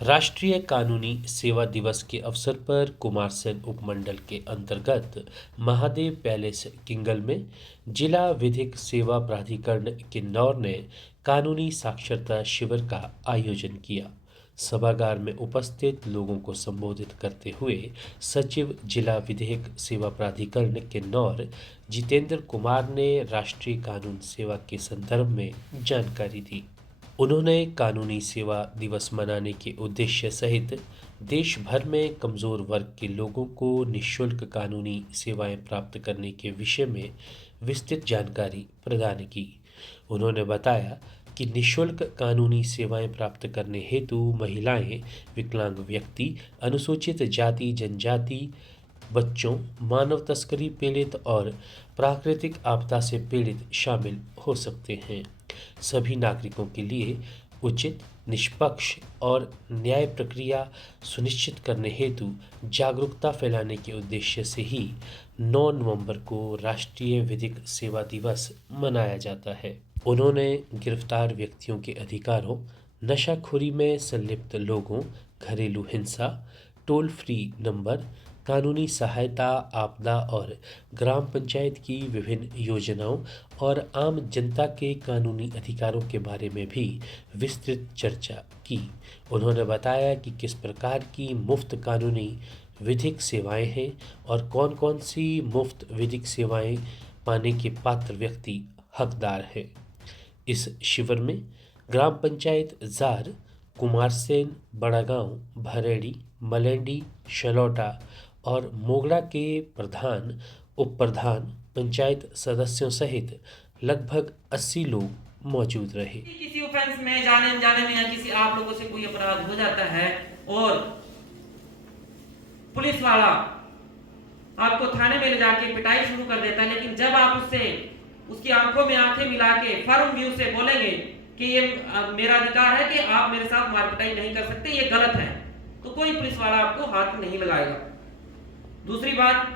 राष्ट्रीय कानूनी सेवा दिवस के अवसर पर कुमारसैन उपमंडल के अंतर्गत महादेव पैलेस किंगल में जिला विधिक सेवा प्राधिकरण किन्नौर ने कानूनी साक्षरता शिविर का आयोजन किया। सभागार में उपस्थित लोगों को संबोधित करते हुए सचिव जिला विधिक सेवा प्राधिकरण किन्नौर जितेंद्र कुमार ने राष्ट्रीय कानून सेवा के संदर्भ में जानकारी दी। उन्होंने कानूनी सेवा दिवस मनाने के उद्देश्य सहित देश भर में कमजोर वर्ग के लोगों को निःशुल्क कानूनी सेवाएं प्राप्त करने के विषय में विस्तृत जानकारी प्रदान की। उन्होंने बताया कि निःशुल्क कानूनी सेवाएं प्राप्त करने हेतु महिलाएं, विकलांग व्यक्ति, अनुसूचित जाति जनजाति, बच्चों, मानव तस्करी पीड़ित और प्राकृतिक आपदा से पीड़ित शामिल हो सकते हैं। सभी नागरिकों के लिए उचित, निष्पक्ष और न्याय प्रक्रिया सुनिश्चित करने हेतु जागरूकता फैलाने के उद्देश्य से ही 9 नवंबर को राष्ट्रीय विधिक सेवा दिवस मनाया जाता है। उन्होंने गिरफ्तार व्यक्तियों के अधिकारों, नशाखोरी में संलिप्त लोगों, घरेलू हिंसा, टोल फ्री नंबर, कानूनी सहायता, आपदा और ग्राम पंचायत की विभिन्न योजनाओं और आम जनता के कानूनी अधिकारों के बारे में भी विस्तृत चर्चा की। उन्होंने बताया कि किस प्रकार की मुफ्त कानूनी विधिक सेवाएं हैं और कौन कौन सी मुफ्त विधिक सेवाएं पाने के पात्र व्यक्ति हकदार हैं। इस शिविर में ग्राम पंचायत जार, कुमारसैन, बड़ागांव, भरेड़ी, मलेंडी, शलौटा और मोगड़ा के प्रधान, उप प्रधान, पंचायत सदस्यों सहित लगभग 80 लोग मौजूद रहे। किसी ऑफेंस में जाने अनजाने में या किसी आप लोगों से कोई अपराध हो जाता है और पुलिस वाला आपको थाने में ले जाके पिटाई शुरू कर देता है, लेकिन जब आप उसकी आंखों में आंखें मिला के फर्म व्यू से बोलेंगे कि ये मेरा अधिकार है कि आप मेरे साथ मार पिटाई नहीं कर सकते, ये गलत है, तो कोई पुलिस वाला आपको हाथ नहीं लगाएगा। दूसरी बात,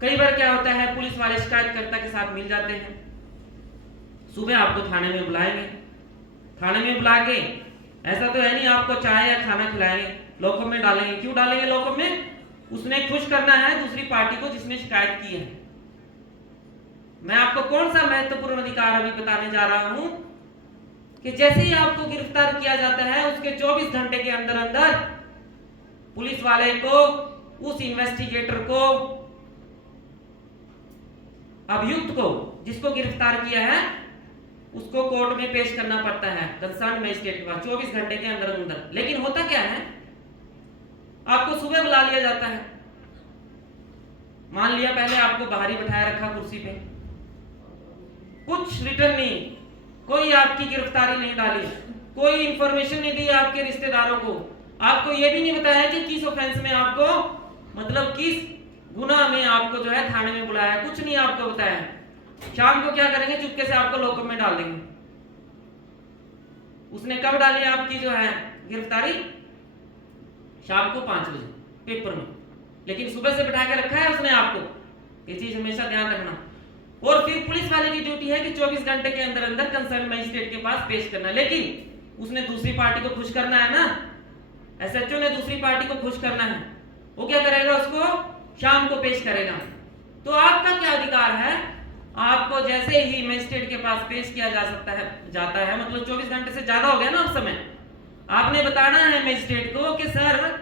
कई बार क्या होता है, पुलिस वाले शिकायतकर्ता के साथ मिल जाते हैं, सुबह आपको थाने में बुलाएंगे, थाने में बुला के ऐसा तो है नहीं आपको चाय या खाना खिलाएंगे, लॉकअप में डालेंगे। क्यों डालेंगे लॉकअप में? उसने खुश करना है दूसरी पार्टी को जिसने शिकायत की है। मैं आपको कौन सा महत्वपूर्ण अधिकार अभी बताने जा रहा हूं कि जैसे ही आपको गिरफ्तार किया जाता है उसके 24 घंटे के अंदर अंदर पुलिस वाले को, उस इन्वेस्टिगेटर को, अभियुक्त को जिसको गिरफ्तार किया है उसको कोर्ट में पेश करना पड़ता है कंसर्न मजिस्ट्रेट के पास 24 घंटे के अंदर अंदर। लेकिन होता क्या है, आपको सुबह बुला लिया जाता है, मान लिया पहले आपको बाहर ही बैठाया रखा कुर्सी पे, कुछ रिटर्न नहीं, कोई आपकी गिरफ्तारी नहीं डाली, कोई इंफॉर्मेशन नहीं दी आपके रिश्तेदारों को, आपको यह भी नहीं बताया कि किस ऑफेंस में आपको, मतलब किस गुनाह में आपको जो है थाने में बुलाया, कुछ नहीं आपको बताया। शाम को क्या करेंगे, चुपके से आपको लॉकअप में डाल देंगे। उसने कब डाली आपकी जो है गिरफ्तारी? शाम को 5 बजे पेपर में, लेकिन सुबह से बैठा के रखा है उसने आपको। ये चीज हमेशा ध्यान रखना। और फिर पुलिस वाले की ड्यूटी है कि 24 घंटे के अंदर अंदर कंसर्न मजिस्ट्रेट के पास पेश करना, लेकिन उसने दूसरी पार्टी को खुश करना है ना, एसएचओ ने दूसरी पार्टी को खुश करना है, वो क्या करेगा, उसको शाम को पेश करेगा। तो आपका क्या अधिकार है, आपको जैसे ही मजिस्ट्रेट के पास पेश किया जाता है, मतलब 24 घंटे से ज्यादा हो गया ना उस समय, आपने बताना है मजिस्ट्रेट को कि सर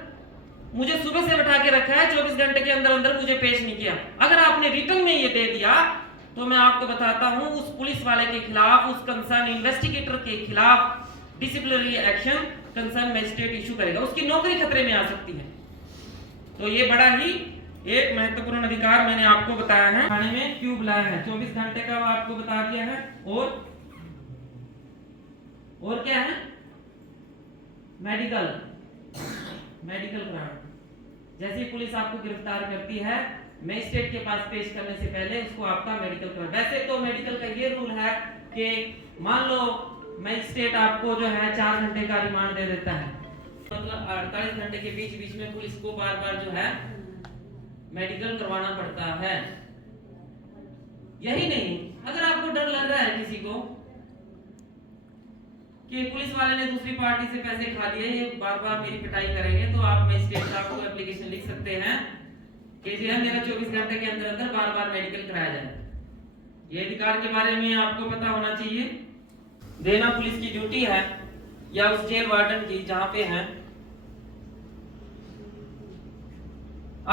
मुझे सुबह से बैठा के रखा है, 24 घंटे के अंदर अंदर मुझे पेश नहीं किया। अगर आपने रिटर्न में ये दे दिया तो मैं आपको बताता हूं उस पुलिस वाले के खिलाफ, उस कंसर्न इन्वेस्टिगेटर के खिलाफ disciplinary action concern magistrate issue करेगा, उसकी नौकरी खतरे में आ सकती है। तो ये बड़ा ही एक महत्वपूर्ण अधिकार मैंने आपको बताया है। थाने में क्यों बुलाया है, 24 घंटे का आपको बता दिया है। और क्या है, मेडिकल कराना। जैसे ही पुलिस आपको गिरफ्तार करती है, मजिस्ट्रेट के पास पेश करने से पहले उसको आपका मेडिकल कराना। वैसे तो मेडिकल का ये रूल है कि मान लो मजिस्ट्रेट आपको जो है 4 घंटे का रिमांड दे देता है, मतलब 48 घंटे के बीच बीच में पुलिस को बार बार जो है मेडिकल करवाना पड़ता है। यही नहीं, अगर आपको डर लग रहा है किसी को कि पुलिस वाले ने दूसरी पार्टी से पैसे खा लिए, ये बार बार मेरी पिटाई करेंगे, तो आप मजिस्ट्रेट साहब को एप्लीकेशन लिख सकते हैं कि जो है मेरा 24 घंटे के अंदर अंदर बार बार मेडिकल कराया जाए। ये अधिकार के बारे में आपको पता होना चाहिए। देना पुलिस की ड्यूटी है या उस जेल वार्डन की जहां पे है।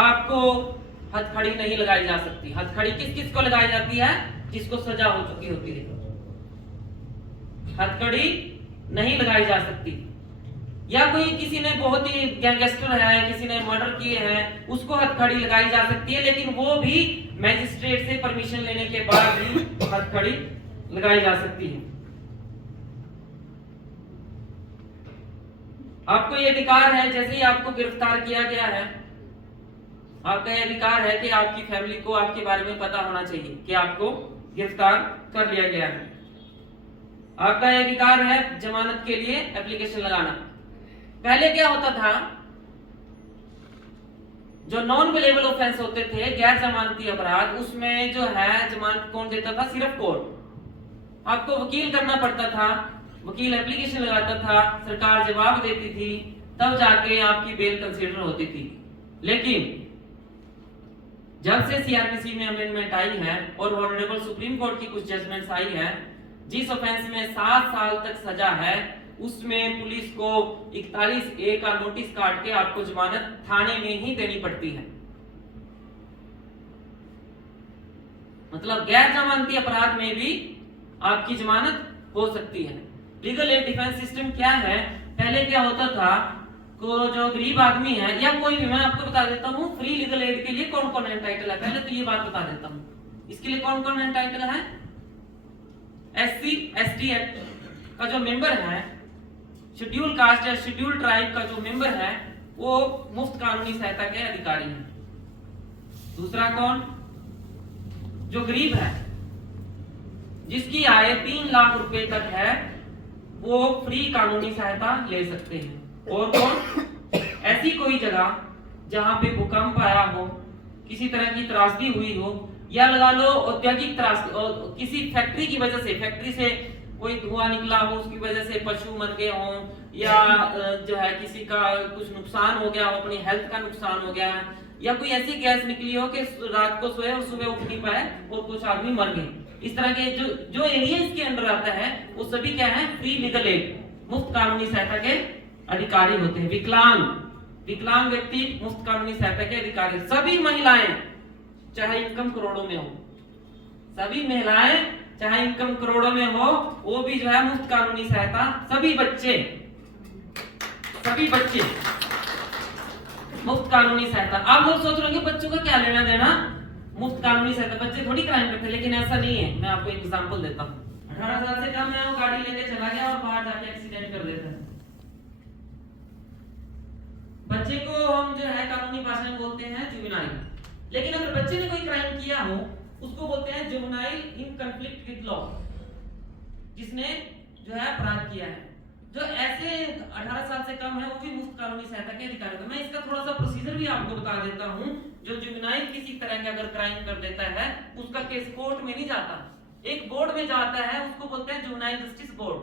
आपको हथकड़ी नहीं लगाई जा सकती। हथकड़ी किस किस को लगाई जाती है? जिसको सजा हो चुकी होती है। हथकड़ी नहीं लगाई जा सकती। या कोई किसी ने बहुत ही गैंगस्टर है, किसी ने मर्डर किए हैं, उसको हथकड़ी लगाई जा सकती है, लेकिन वो भी मैजिस्ट्रेट से परमिशन लेने के बाद ही हथकड़ी लगाई जा सकती है। आपको ये अधिकार है, जैसे ही आपको गिरफ्तार किया गया है, आपका ये अधिकार है कि आपकी फैमिली को आपके बारे में पता होना चाहिए कि आपको गिरफ्तार कर लिया गया है। आपका ये अधिकार है जमानत के लिए एप्लीकेशन लगाना। पहले क्या होता था, जो नॉन बेलेबल ऑफेंस होते थे, गैर जमानती अपराध, उसमें जो है जमानत कौन देता था? सिर्फ कोर्ट। आपको वकील करना पड़ता था, वकील एप्लीकेशन लगाता था, सरकार जवाब देती थी, तब जाके आपकी बेल कंसीडर होती थी। लेकिन जब से सीआरपीसी में अमेंडमेंट आई है और ऑनरेबल सुप्रीम कोर्ट की कुछ जजमेंट्स आई है, जिस ऑफेंस में 7 साल तक सजा है, उसमें पुलिस को 41A का नोटिस काट के आपको जमानत थाने में ही देनी पड़ती है। मतलब गैर जमानती अपराध में भी आपकी जमानत हो सकती है। लीगल एड डिफेंस सिस्टम क्या है? पहले क्या होता था, को जो गरीब आदमी है या कोई भी, मैं आपको बता देता हूँ फ्री लीगल एड के लिए कौन कौन एंटाइटल है। पहले तो ये बात बता देता हूँ, इसके लिए कौन कौन एंटाइटल है। SC ST एक्ट का जो मेंबर है, शेड्यूल कास्ट या शेड्यूल ट्राइब का जो मेंबर है, वो मुफ्त कानूनी सहायता के अधिकारी हैं। दूसरा कौन? जो गरीब है, जिसकी आय 3 लाख रुपए तक है, वो फ्री कानूनी सहायता ले सकते हैं। और कौन? ऐसी कोई जगह जहां पे भूकंप आया हो, किसी तरह की त्रासदी हुई हो, या लगा लो औद्योगिक त्रासदी, किसी फैक्ट्री की वजह से, फैक्ट्री से कोई धुआं निकला हो, उसकी वजह से पशु मर गए हों, या जो है किसी का कुछ नुकसान हो गया हो, अपनी हेल्थ का नुकसान हो गया, या कोई ऐसी गैस निकली हो कि रात को सोए और सुबह उठ नहीं पाए और कुछ आदमी मर गए। इस तरह के जो एरिया इसके अंडर आता है, वो सभी क्या है? फ्री लीगल एड, मुफ्त कानूनी सहायता के अधिकारी होते हैं। विकलांग व्यक्ति मुफ्त कानूनी सहायता के अधिकारी। सभी महिलाएं चाहे इनकम करोड़ों में हो, सभी महिलाएं चाहे इनकम करोड़ों में हो, वो भी जो है मुफ्त कानूनी सहायता। सभी बच्चे मुफ्त कानूनी सहायता। आप लोग सोच रहे होंगे बच्चों का क्या लेना देना मुफ्त कानूनी सहायता, बच्चे थोड़ी क्राइम करते, लेकिन ऐसा नहीं है। मैं आपको एक एग्जांपल देता हूँ। 18 साल से कम है, वो गाड़ी लेके चला गया और बाहर जाके एक्सीडेंट कर देता है। बच्चे को हम जो है कानूनी भाषा में बोलते हैं जुवेनाइल, लेकिन अगर बच्चे ने कोई क्राइम किया हो, उसको बोलते हैं juvenile in conflict with law, जिसने जो है अपराध किया है। जो ऐसे 18 साल से कम है, वो भी मुफ्त कानूनी सहायता के अधिकारी हैं। मैं इसका थोड़ा सा प्रोसीजर भी आपको बता देता हूँ। जो जुवेनाइल किसी तरह का अगर क्राइम कर देता है, उसका केस कोर्ट में नहीं जाता, एक बोर्ड में जाता है, उसको बोलते हैं जुवेनाइल जस्टिस बोर्ड।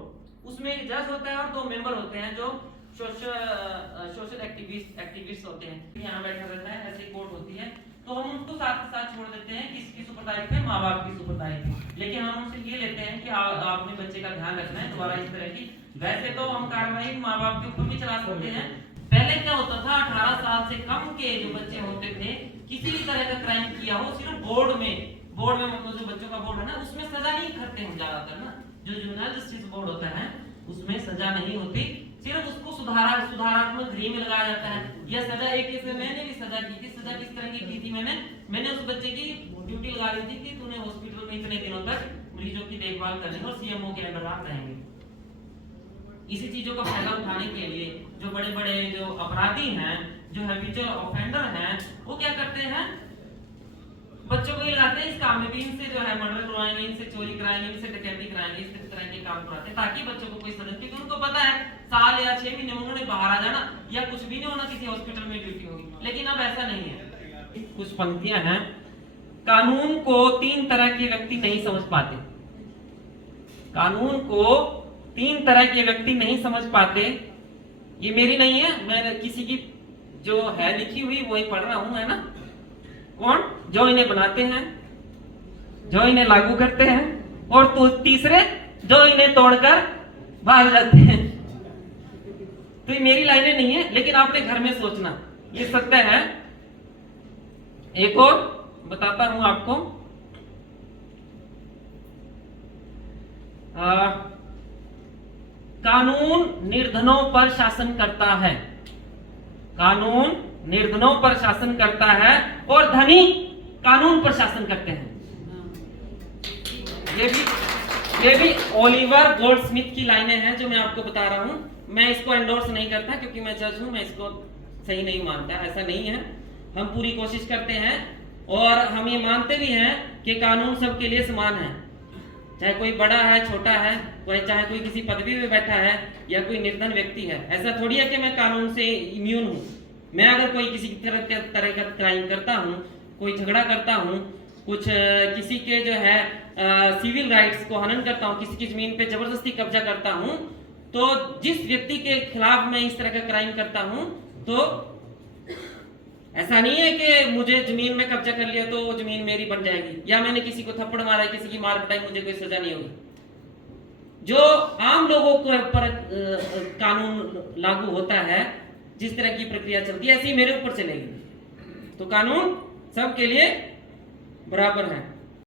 उसमें एक जज होता है और 2 मेंबर होते हैं जो सोशल एक्टिविस्ट होते हैं। यहाँ बैठा रहता है, ऐसी कोर्ट होती है, तो हम उनको साथ के साथ छोड़ देते हैं। किसकी सुपरदारी पे? माँ बाप की सुपरदारी पे। लेकिन हम उनसे ये लेते हैं कि आपने बच्चे का ध्यान रखना है, दोबारा इस तरह की। वैसे तो हम कार्रवाई माँ बाप के ऊपर भी चला सकते हैं। पहले क्या होता था, 18 साल से कम के जो बच्चे होते थे, किसी भी तरह का क्राइम किया हो, सिर्फ बोर्ड में मतलब जो बच्चों का बोर्ड है ना, उसमें सजा नहीं करते हैं ज्यादातर ना। जो जुवेनाइल जस्टिस बोर्ड होता है, उसमें सजा नहीं होती, सिर्फ उसको सुधारात्मक गृह में लगाया जाता है। यह सजा, एक केस में मैंने भी सजा की थी। सजा किस तरह की थी? मैंने उस बच्चे की ड्यूटी लगा दी थी कि तूने हॉस्पिटल में इतने दिनों तक मरीजों की देखभाल करनी और सीएमओ के अंडर आप रहेंगे। इसी चीजों का फायदा उठाने के लिए जो बड़े-बड़े जो अपराधी हैं, जो हैबिचुअल ऑफेंडर हैं, वो क्या करते हैं? बच्चों को ही लगाते हैं इस काम में भी। इनसे जो है मर्डर करवाएंगे, इनसे चोरी कराएंगे, इनसे डकैती कराएंगे, इस तरह के काम कराते हैं ताकि बच्चों को कोई सजा, क्योंकि उनको पता है साल या 6 महीने में उन्होंने बाहर आ जाना या कुछ भी नहीं होना, किसी हॉस्पिटल में ड्यूटी होगी। लेकिन अब ऐसा नहीं है। कुछ पंक्तियां हैं। कानून को 3 तरह के व्यक्ति नहीं समझ पाते। कानून को तीन तरह के व्यक्ति नहीं समझ पाते, ये मेरी नहीं है, मैं किसी की जो है लिखी हुई वही पढ़ रहा हूं, है ना। कौन? जो इन्हें बनाते हैं, जो इन्हें लागू करते हैं, और तो तीसरे जो इन्हें तोड़कर भाग जाते हैं। तो ये मेरी लाइनें नहीं है, लेकिन आपने घर में सोचना, ये सत्य है। एक और बताता हूं आपको। कानून निर्धनों पर शासन करता है, कानून निर्धनों पर शासन करता है, और धनी कानून पर शासन करते हैं। ये भी ओलिवर गोल्डस्मिथ की लाइनें हैं जो मैं आपको बता रहा हूं। मैं इसको एंडोर्स नहीं करता क्योंकि मैं जज हूं, मैं इसको सही नहीं मानता, ऐसा नहीं है। हम पूरी कोशिश करते हैं और हम ये मानते भी हैं कि कानून सबके लिए समान है, चाहे कोई बड़ा है, छोटा है, चाहे कोई किसी पदवी में बैठा है या कोई निर्धन व्यक्ति है। ऐसा थोड़ी है कि मैं कानून से इम्यून हूं। मैं अगर कोई किसी तरह का क्राइम करता हूं, कोई झगड़ा करता हूं, कुछ किसी के जो है सिविल राइट्स को हनन करता हूं, किसी की जमीन पे जबरदस्ती कब्जा करता हूं, तो जिस व्यक्ति के खिलाफ मैं इस तरह का क्राइम करता हूं, तो ऐसा नहीं है कि मुझे जमीन में कब्जा कर लिया तो वो जमीन मेरी बन जाएगी, या मैंने किसी को थप्पड़ मारा, किसी की मार पिटाई, मुझे कोई सजा नहीं होगी। जो आम लोगों को पर कानून लागू होता है, जिस तरह की प्रक्रिया चलती है, ऐसी मेरे ऊपर चलेगी। तो कानून सबके लिए बराबर है।